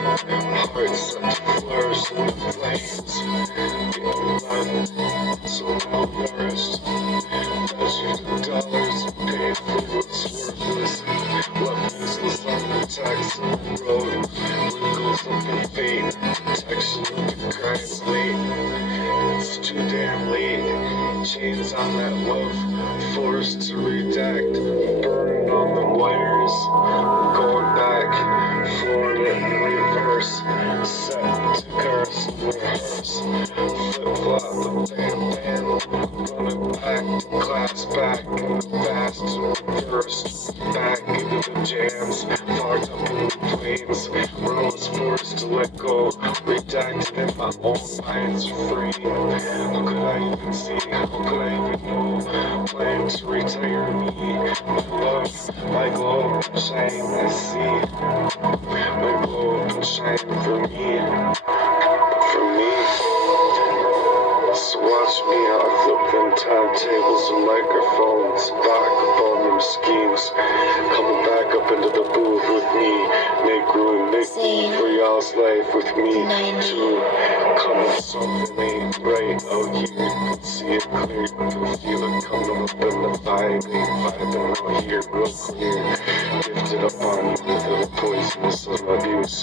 Hearts set to flourish in the flames. Getting blood, so malnourished. Measured dollars and paid for what's worthless. Left useless on the Texan road. Wrinkles up in fate. Protection of the crime's late. It's too damn late. Chains on that love. Forced to redact. Burning on the wires. Going back. Flooring it in reverse. Set to curse and rehearse. Flip flop the bam bam. Running back to class back in the past and reversed. Back into the jams. Far up in the plains. Where I was forced to let go. Redacted in my own mind's free. How could I even see? How could I even know? Plan to retire me. My love, my glow, shine I see. My glow and shine for me. For me. So watch me how I flip them timetables and microphones. Back up on them schemes. Coming back up into the booth with me. Make room, make room for y'all's life with me too. Coming something ain't right out here. You can see it clear, you can feel it coming up in the vibe. Ain't vibing out here real clear. Lifted up on you with a poisonous little abuse.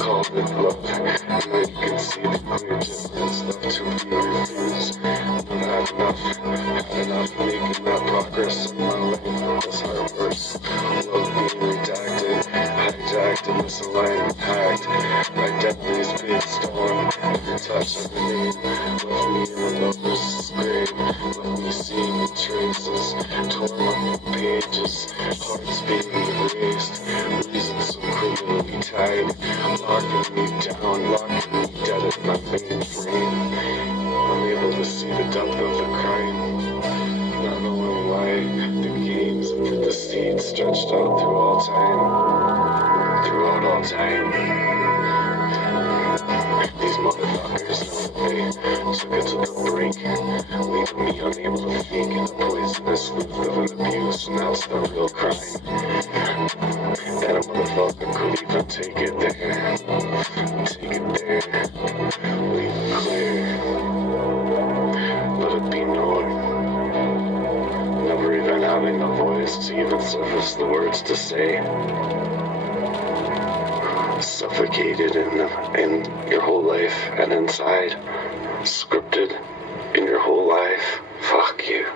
Called it love. Now you can see the clear difference left to be refused. I've had enough making that progress in my life. That's how it works. Love being redacted, hijacked, and misaligned, hacked. Identity's being stolen. Every touch, every name. Left me in a lover's grave. Left me seeing the traces. Torn up the pages. Hearts being erased. Reasons so criminally tied. Locking me down, locking me dead at my mainframe. Unable to see the depth of the crime. Not knowing why the games and the deceit stretched out through all time. Throughout all time. These motherfuckers know they took it to the brink, leaving me unable to think in the poisonous loop of an abuse, and that's the real crime. And a motherfucker could even take it there, leave it clear, let it be known. Never even having a voice to even surface the words to say. Suffocated in your whole life and inside, scripted in your whole life. Fuck you.